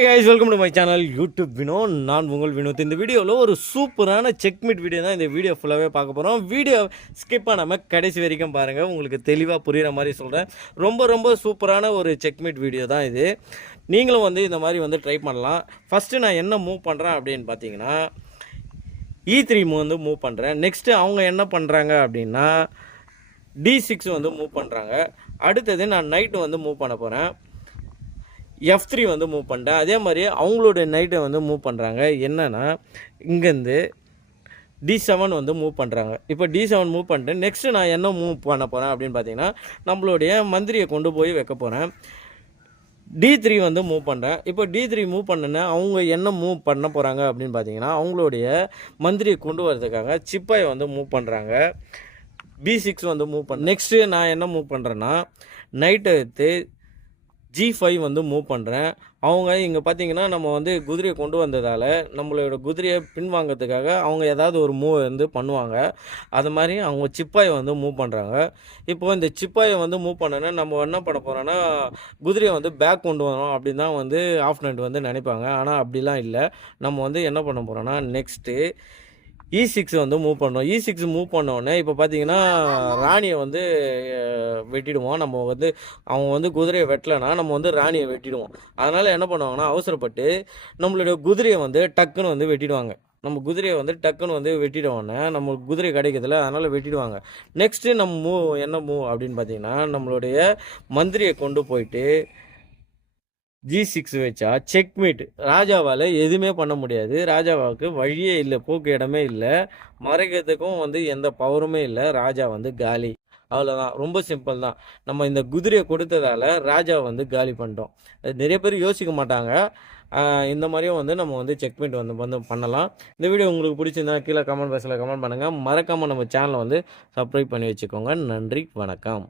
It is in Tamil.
Guys welcome to my channel YouTube Vino நான் உங்கள் வினோத் இந்த வீடியோவில் ஒரு சூப்பரான செக்மிட் வீடியோ தான் இந்த வீடியோ ஃபுல்லாகவே பார்க்க போகிறோம் வீடியோ ஸ்கிப் பண்ணாமல் கடைசி வரைக்கும் பாருங்கள் உங்களுக்கு தெளிவாக புரிகிற மாதிரி சொல்கிறேன் ரொம்ப ரொம்ப சூப்பரான ஒரு செக்மிட் வீடியோ தான் இது. நீங்களும் வந்து இந்த மாதிரி வந்து ட்ரை பண்ணலாம். ஃபஸ்ட்டு நான் என்ன மூவ் பண்ணுறேன் அப்படின்னு பார்த்தீங்கன்னா e இ த்ரீ வந்து மூவ் பண்ணுறேன் நெக்ஸ்ட்டு அவங்க என்ன பண்ணுறாங்க அப்படின்னா டி சிக்ஸ் வந்து மூவ் பண்ணுறாங்க அடுத்தது நான் நைட்டு வந்து மூவ் பண்ண போகிறேன் எஃப் த்ரீ வந்து மூவ் பண்ணிட்டேன். அதே மாதிரி அவங்களுடைய நைட்டை வந்து மூவ் பண்ணுறாங்க என்னென்னா இங்கேருந்து டி செவன் வந்து மூவ் பண்ணுறாங்க இப்போ டி செவன் மூவ் பண்ணிட்டு நெக்ஸ்ட்டு நான் என்ன மூவ் பண்ண போகிறேன் அப்படின்னு பார்த்தீங்கன்னா நம்மளுடைய மந்திரியை கொண்டு போய் வைக்க போகிறேன் டி த்ரீ வந்து மூவ் பண்ணுறேன் இப்போ டி த்ரீ மூவ் பண்ணேன்னா அவங்க என்ன மூவ் பண்ண போகிறாங்க அப்படின்னு பார்த்தீங்கன்னா அவங்களுடைய மந்திரியை கொண்டு வரதுக்காக சிப்பாயை வந்து மூவ் பண்ணுறாங்க பி சிக்ஸ் வந்து மூவ் பண்ண நெக்ஸ்ட்டு நான் என்ன மூவ் பண்ணுறேன்னா நைட்டை எடுத்து ஜி ஃபைவ் வந்து மூவ் பண்ணுறேன் அவங்க இங்கே பார்த்தீங்கன்னா நம்ம வந்து குதிரையை கொண்டு வந்ததால் நம்மளோட குதிரையை பின்வாங்கிறதுக்காக அவங்க ஏதாவது ஒரு மூவ் வந்து பண்ணுவாங்க. அது மாதிரி அவங்க சிப்பாயை வந்து மூவ் பண்ணுறாங்க இப்போ இந்த சிப்பாயை வந்து மூவ் பண்ணோன்னா நம்ம என்ன பண்ண போகிறோன்னா குதிரையை வந்து பேக் கொண்டு வரோம் அப்படின்னு தான் வந்து ஆஃப்னண்ட் வந்து நினைப்பாங்க. ஆனால் அப்படிலாம் இல்லை. நம்ம வந்து என்ன பண்ண போகிறோன்னா நெக்ஸ்ட்டு E இ சிக்ஸ் வந்து மூவ் பண்ணோம். E இ சிக்ஸ் மூவ் பண்ணோடனே இப்போ பார்த்தீங்கன்னா ராணியை வந்து வெட்டிடுவோம். நம்ம வந்து அவங்க வந்து குதிரையை வெட்டலைன்னா நம்ம வந்து ராணியை வெட்டிடுவோம். அதனால் என்ன பண்ணுவாங்கன்னா அவசரப்பட்டு நம்மளுடைய குதிரையை வந்து டக்குன்னு வந்து வெட்டிடுவாங்க. நம்ம குதிரையை வந்து டக்குன்னு வந்து வெட்டிடுவோன்னே நம்ம குதிரை கிடைக்கிறதுல அதனால் வெட்டிடுவாங்க. நெக்ஸ்ட்டு நம்ம மூவ் என்ன மூவ் அப்படின்னு பார்த்தீங்கன்னா நம்மளுடைய மந்திரியை கொண்டு போயிட்டு ஜி சிக்ஸ் வச்சா செக்மேட் ராஜாவால் எதுவுமே பண்ண முடியாது. ராஜாவாவுக்கு வழியே இல்லை போக்கு இடமே இல்லை. மறைக்கிறதுக்கும் வந்து எந்த பவருமே இல்லை. ராஜா வந்து காலி. அவ்வளோதான் ரொம்ப சிம்பிள் தான். நம்ம இந்த குதிரையை கொடுத்ததால ராஜா வந்து காலி பண்ணிட்டோம். நிறைய பேர் யோசிக்க மாட்டாங்க. இந்த மாதிரியும் வந்து நம்ம வந்து செக்மேட் வந்து வந்து பண்ணலாம். இந்த வீடியோ உங்களுக்கு பிடிச்சிருந்தா கீழே கமெண்ட் பாக்ஸில் கமெண்ட் பண்ணுங்கள் மறக்காமல் நம்ம சேனலை வந்து சப்ஸ்கிரைப் பண்ணி வச்சுக்கோங்க. நன்றி வணக்கம்.